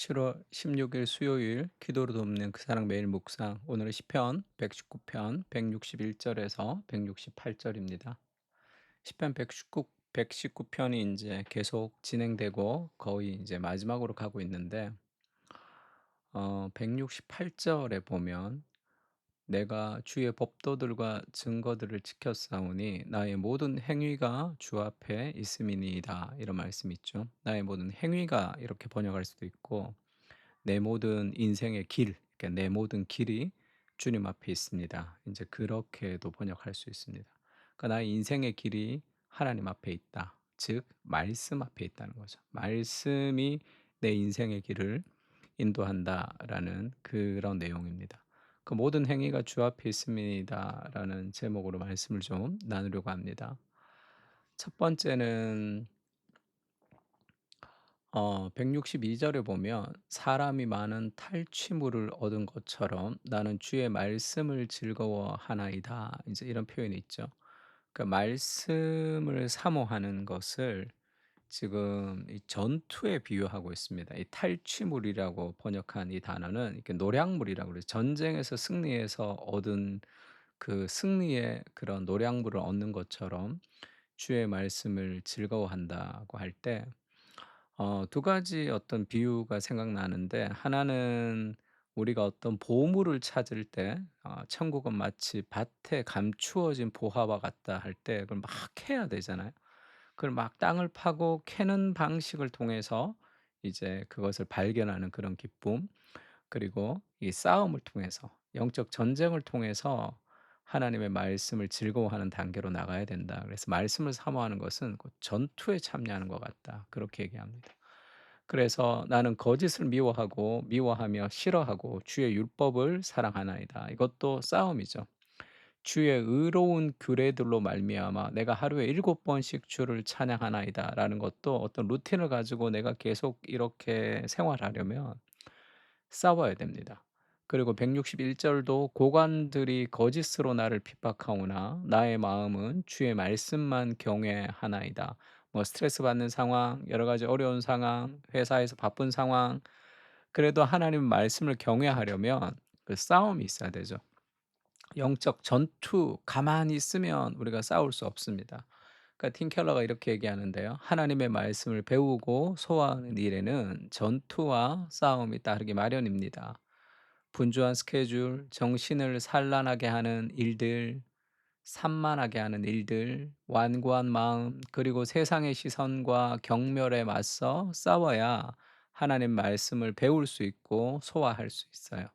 7월 16일 수요일 기도로 돕는 그 사랑 매일 묵상. 오늘은 시편 119편 161절에서 168절입니다. 시편 119편이 이제 계속 진행되고 거의 이제 마지막으로 가고 있는데 168절에 보면 내가 주의 법도들과 증거들을 지켰사오니 나의 모든 행위가 주 앞에 있음이니이다. 이런 말씀이 있죠. 나의 모든 행위가 이렇게 번역할 수도 있고 내 모든 인생의 길, 그러니까 내 모든 길이 주님 앞에 있습니다. 이제 그렇게도 번역할 수 있습니다. 그러니까 나의 인생의 길이 하나님 앞에 있다. 즉 말씀 앞에 있다는 거죠. 말씀이 내 인생의 길을 인도한다라는 그런 내용입니다. 그 모든 행위가 주 앞에 있습니다라는 제목으로 말씀을 좀 나누려고 합니다. 첫 번째는 162절에 보면 "사람이 많은 탈취물을 얻은 것처럼 나는 주의 말씀을 즐거워하나이다." 이제 이런 표현이 있죠. 그러니까 말씀을 사모하는 것을 지금 이 전투에 비유하고 있습니다. 이 탈취물이라고 번역한 이 단어는 이렇게 노략물이라고 그래요. 전쟁에서 승리해서 얻은 그 승리의 그런 노략물을 얻는 것처럼 주의 말씀을 즐거워한다고 할때 두 가지 어떤 비유가 생각나는데, 하나는 우리가 어떤 보물을 찾을 때 천국은 마치 밭에 감추어진 보화와 같다 할 때 그걸 막 캐야 되잖아요. 그걸 막 땅을 파고 캐는 방식을 통해서 이제 그것을 발견하는 그런 기쁨, 그리고 이 싸움을 통해서 영적 전쟁을 통해서 하나님의 말씀을 즐거워하는 단계로 나가야 된다. 그래서 말씀을 사모하는 것은 곧 전투에 참여하는 것 같다. 그렇게 얘기합니다. 그래서 나는 거짓을 미워하며 싫어하고 주의 율법을 사랑하나이다. 이것도 싸움이죠. 주의 의로운 규례들로 말미암아 내가 하루에 7번씩 주를 찬양하나이다라는 것도 어떤 루틴을 가지고 내가 계속 이렇게 생활하려면 싸워야 됩니다. 그리고 161절도 고관들이 거짓으로 나를 핍박하오나 나의 마음은 주의 말씀만 경외하나이다. 뭐 스트레스 받는 상황, 여러 가지 어려운 상황, 회사에서 바쁜 상황, 그래도 하나님 말씀을 경외하려면 그 싸움이 있어야 되죠. 영적 전투, 가만히 있으면 우리가 싸울 수 없습니다. 그러니까 팀 켈러가 이렇게 얘기하는데요. 하나님의 말씀을 배우고 소화하는 일에는 전투와 싸움이 따르기 마련입니다. 분주한 스케줄, 정신을 산란하게 하는 일들, 산만하게 하는 일들, 완고한 마음, 그리고 세상의 시선과 경멸에 맞서 싸워야 하나님 말씀을 배울 수 있고 소화할 수 있어요.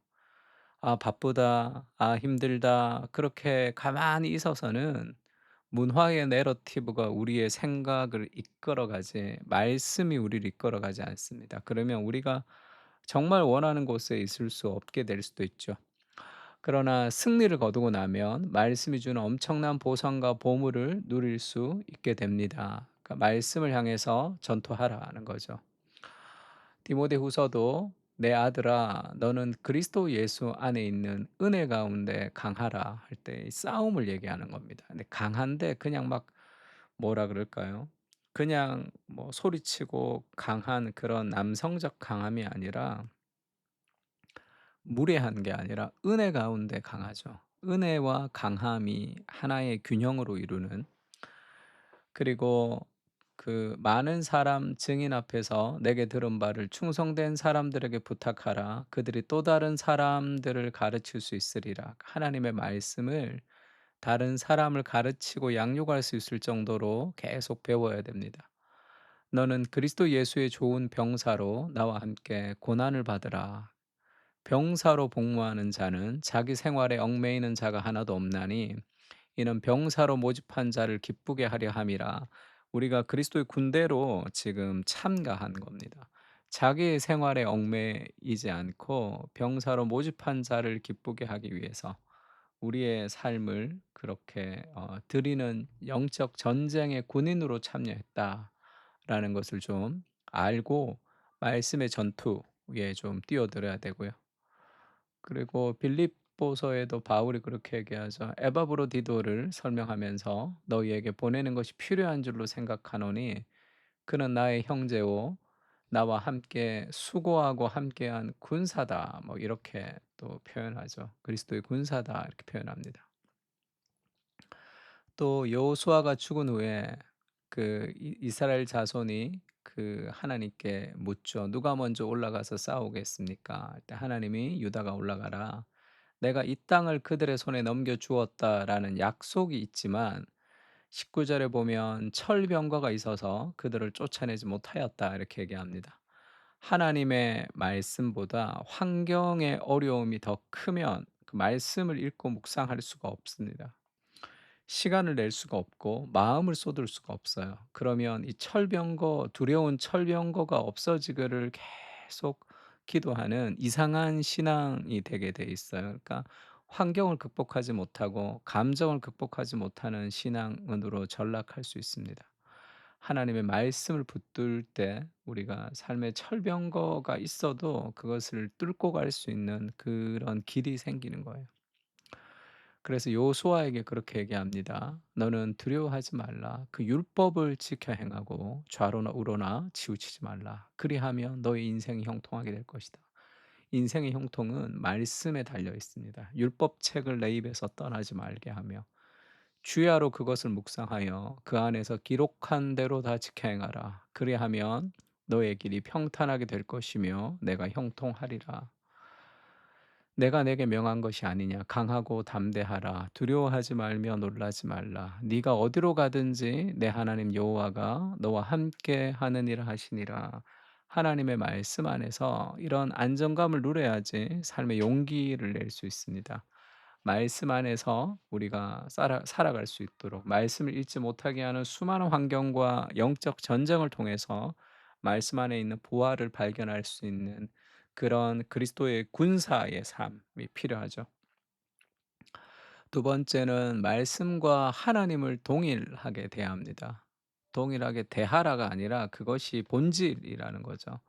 아, 바쁘다. 아, 힘들다. 그렇게 가만히 있어서는 문화의 내러티브가 우리의 생각을 이끌어가지 말씀이 우리를 이끌어가지 않습니다. 그러면 우리가 정말 원하는 곳에 있을 수 없게 될 수도 있죠. 그러나 승리를 거두고 나면 말씀이 주는 엄청난 보상과 보물을 누릴 수 있게 됩니다. 그러니까 말씀을 향해서 전투하라는 거죠. 디모데후서도 "내 아들아 너는 그리스도 예수 안에 있는 은혜 가운데 강하라." 할 때 이 싸움을 얘기하는 겁니다. 근데 강한데 그냥 막 뭐라 그럴까요? 그냥 뭐 소리치고 강한 그런 남성적 강함이 아니라, 무례한 게 아니라 은혜 가운데 강하죠. 은혜와 강함이 하나의 균형으로 이루는, 그리고 그 "많은 사람 증인 앞에서 내게 들은 바를 충성된 사람들에게 부탁하라. 그들이 또 다른 사람들을 가르칠 수 있으리라." 하나님의 말씀을 다른 사람을 가르치고 양육할 수 있을 정도로 계속 배워야 됩니다. "너는 그리스도 예수의 좋은 병사로 나와 함께 고난을 받으라. 병사로 복무하는 자는 자기 생활에 얽매이는 자가 하나도 없나니 이는 병사로 모집한 자를 기쁘게 하려 함이라." 우리가 그리스도의 군대로 지금 참가한 겁니다. 자기의 생활에 얽매이지 않고 병사로 모집한 자를 기쁘게 하기 위해서 우리의 삶을 그렇게 드리는 영적 전쟁의 군인으로 참여했다라는 것을 좀 알고 말씀의 전투에 좀 뛰어들어야 되고요. 그리고 빌립보서에도 바울이 그렇게 얘기하죠. 에바브로디도를 설명하면서 "너희에게 보내는 것이 필요한 줄로 생각하노니 그는 나의 형제요 나와 함께 수고하고 함께한 군사다. 뭐 이렇게 또 표현하죠. 그리스도의 군사다 이렇게 표현합니다. 또 여호수아가 죽은 후에 그 이스라엘 자손이 그 하나님께 묻죠. "누가 먼저 올라가서 싸우겠습니까?" 그때 하나님이 "유다가 올라가라. 내가 이 땅을 그들의 손에 넘겨 주었다."라는 약속이 있지만 19 절에 보면 "철병거가 있어서 그들을 쫓아내지 못하였다." 이렇게 얘기합니다. 하나님의 말씀보다 환경의 어려움이 더 크면 그 말씀을 읽고 묵상할 수가 없습니다. 시간을 낼 수가 없고 마음을 쏟을 수가 없어요. 그러면 이 철병거 두려운 철병거가 없어지기를 계속 기도하는 이상한 신앙이 되게 돼 있어요. 그러니까 환경을 극복하지 못하고 감정을 극복하지 못하는 신앙으로 전락할 수 있습니다. 하나님의 말씀을 붙들 때 우리가 삶의 철병거가 있어도 그것을 뚫고 갈 수 있는 그런 길이 생기는 거예요. 그래서 여호수아에게 그렇게 얘기합니다. "너는 두려워하지 말라. 그 율법을 지켜 행하고 좌로나 우로나 치우치지 말라. 그리하면 너의 인생이 형통하게 될 것이다." 인생의 형통은 말씀에 달려 있습니다. 율법책을 내 입에서 떠나지 말게 하며 주야로 그것을 묵상하여 그 안에서 기록한 대로 다 지켜 행하라. 그리하면 너의 길이 평탄하게 될 것이며 내가 형통하리라. 내가 내게 명한 것이 아니냐. 강하고 담대하라. 두려워하지 말며 놀라지 말라. 네가 어디로 가든지 내 하나님 여호와가 너와 함께 하느니라 하시니라. 하나님의 말씀 안에서 이런 안정감을 누려야지 삶의 용기를 낼 수 있습니다. 말씀 안에서 우리가 살아갈 수 있도록 말씀을 잊지 못하게 하는 수많은 환경과 영적 전쟁을 통해서 말씀 안에 있는 보화를 발견할 수 있는 그런 그리스도의 군사의 삶이 필요하죠. 두 번째는 말씀과 하나님을 동일하게 대해야 합니다. 동일하게 대하라가 아니라 그것이 본질이라는 거죠.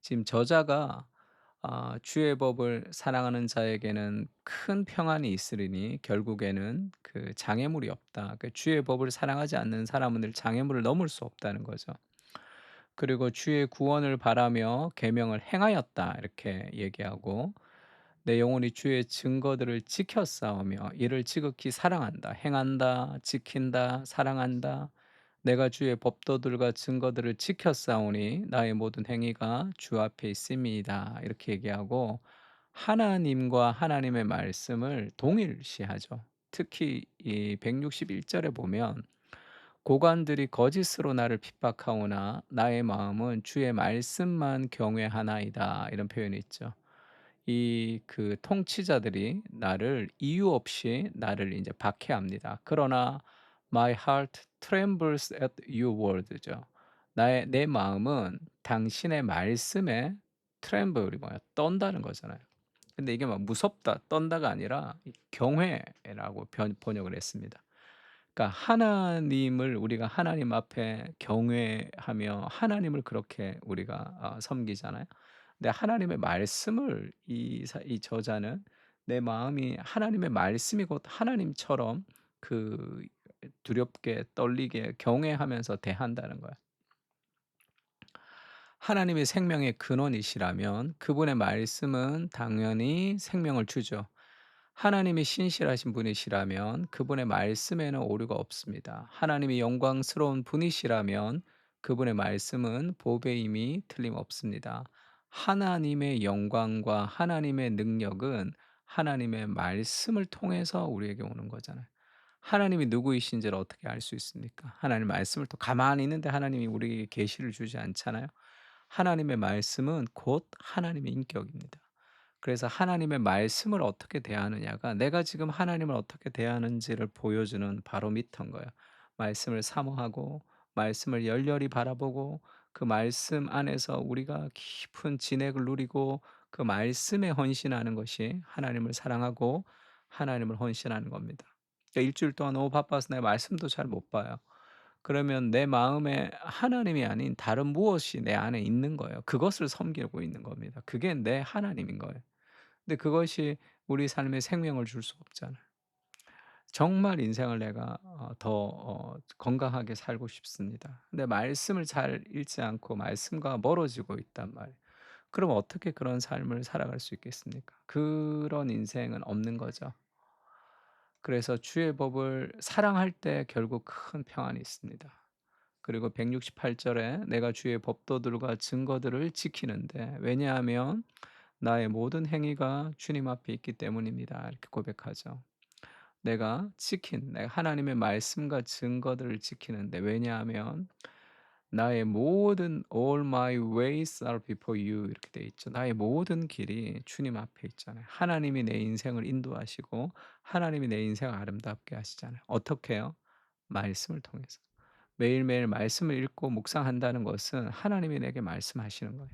지금 저자가 주의 법을 사랑하는 자에게는 큰 평안이 있으리니 결국에는 그 장애물이 없다. 그 주의 법을 사랑하지 않는 사람은 늘 장애물을 넘을 수 없다는 거죠. 그리고 주의 구원을 바라며 계명을 행하였다 이렇게 얘기하고 내 영혼이 주의 증거들을 지켜 싸우며 이를 지극히 사랑한다. 행한다. 지킨다. 사랑한다. 내가 주의 법도들과 증거들을 지켜 싸우니 나의 모든 행위가 주 앞에 있음이다. 이렇게 얘기하고 하나님과 하나님의 말씀을 동일시하죠. 특히 이 161 절에 보면 고관들이 거짓으로 나를 핍박하오나 나의 마음은 주의 말씀만 경외하나이다. 이런 표현이 있죠. 이 그 통치자들이 나를 이유 없이 나를 이제 박해합니다. 그러나 my heart trembles at your word죠. 나의 내 마음은 당신의 말씀에 tremble이 뭐야? 떤다는 거잖아요. 근데 이게 막 무섭다, 떤다가 아니라 이 경외라고 번역을 했습니다. 그러니까 하나님을 우리가 하나님 앞에 경외하며 하나님을 그렇게 우리가 섬기잖아요. 근데 하나님의 말씀을 이 저자는 내 마음이 하나님의 말씀이 곧 하나님처럼 그 두렵게 떨리게 경외하면서 대한다는 거야. 하나님이 생명의 근원이시라면 그분의 말씀은 당연히 생명을 주죠. 하나님이 신실하신 분이시라면 그분의 말씀에는 오류가 없습니다. 하나님이 영광스러운 분이시라면 그분의 말씀은 보배임이 틀림없습니다. 하나님의 영광과 하나님의 능력은 하나님의 말씀을 통해서 우리에게 오는 거잖아요. 하나님이 누구이신지를 어떻게 알 수 있습니까? 하나님 말씀을 또 가만히 있는데 하나님이 우리에게 계시를 주지 않잖아요. 하나님의 말씀은 곧 하나님의 인격입니다. 그래서 하나님의 말씀을 어떻게 대하느냐가 내가 지금 하나님을 어떻게 대하는지를 보여주는 바로미터인 거예요. 말씀을 사모하고 말씀을 열렬히 바라보고 그 말씀 안에서 우리가 깊은 진액을 누리고 그 말씀에 헌신하는 것이 하나님을 사랑하고 하나님을 헌신하는 겁니다. 그러니까 일주일 동안 너무 바빠서 내 말씀도 잘 못 봐요. 그러면 내 마음에 하나님이 아닌 다른 무엇이 내 안에 있는 거예요. 그것을 섬기고 있는 겁니다. 그게 내 하나님인 거예요. 근데 그것이 우리 삶에 생명을 줄 수 없잖아요. 정말 인생을 내가 더 건강하게 살고 싶습니다. 근데 말씀을 잘 읽지 않고 말씀과 멀어지고 있단 말이에요. 그럼 어떻게 그런 삶을 살아갈 수 있겠습니까? 그런 인생은 없는 거죠. 그래서 주의 법을 사랑할 때 결국 큰 평안이 있습니다. 그리고 168 절에 내가 주의 법도들과 증거들을 지키는데 왜냐하면 나의 모든 행위가 주님 앞에 있기 때문입니다. 이렇게 고백하죠. 내가 하나님의 말씀과 증거들을 지키는데 왜냐하면 나의 모든 all my ways are before you 이렇게 돼 있죠. 나의 모든 길이 주님 앞에 있잖아요. 하나님이 내 인생을 인도하시고 하나님이 내 인생을 아름답게 하시잖아요. 어떻게요? 말씀을 통해서. 매일매일 말씀을 읽고 묵상한다는 것은 하나님이 내게 말씀하시는 거예요.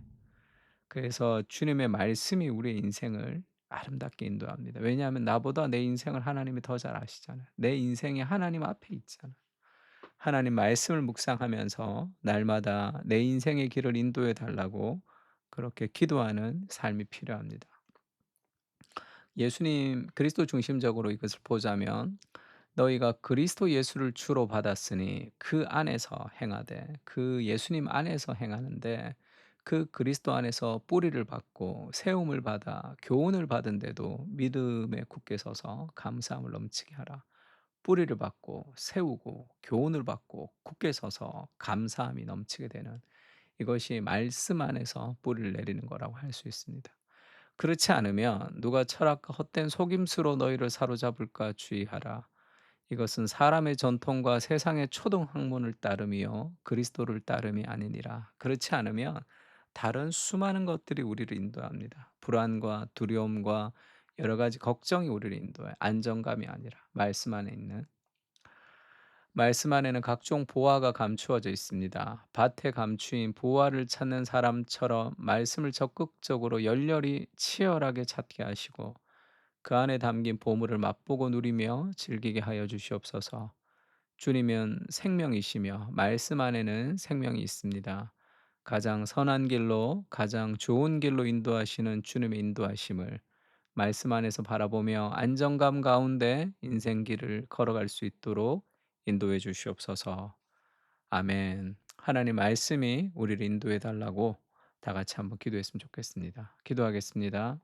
그래서 주님의 말씀이 우리의 인생을 아름답게 인도합니다. 왜냐하면 나보다 내 인생을 하나님이 더 잘 아시잖아요. 내 인생이 하나님 앞에 있잖아요. 하나님 말씀을 묵상하면서 날마다 내 인생의 길을 인도해 달라고 그렇게 기도하는 삶이 필요합니다. 예수님 그리스도 중심적으로 이것을 보자면 너희가 그리스도 예수를 주로 받았으니 그 안에서 행하되 그 예수님 안에서 행하는데 그 그리스도 안에서 뿌리를 받고 세움을 받아 교훈을 받은데도 믿음에 굳게 서서 감사함을 넘치게 하라. 뿌리를 받고 세우고 교훈을 받고 굳게 서서 감사함이 넘치게 되는 이것이 말씀 안에서 뿌리를 내리는 거라고 할 수 있습니다. 그렇지 않으면 누가 철학과 헛된 속임수로 너희를 사로잡을까 주의하라. 이것은 사람의 전통과 세상의 초등 학문을 따름이요 그리스도를 따름이 아니니라. 그렇지 않으면 다른 수많은 것들이 우리를 인도합니다. 불안과 두려움과 여러 가지 걱정이 우리를 인도해 안정감이 아니라 말씀 안에는 각종 보화가 감추어져 있습니다. 밭에 감추인 보화를 찾는 사람처럼 말씀을 적극적으로 열렬히 치열하게 찾게 하시고 그 안에 담긴 보물을 맛보고 누리며 즐기게 하여 주시옵소서. 주님은 생명이시며 말씀 안에는 생명이 있습니다. 가장 선한 길로 가장 좋은 길로 인도하시는 주님의 인도하심을 말씀 안에서 바라보며 안정감 가운데 인생길을 걸어갈 수 있도록 인도해 주시옵소서. 아멘. 하나님 말씀이 우리를 인도해 달라고 다 같이 한번 기도했으면 좋겠습니다. 기도하겠습니다.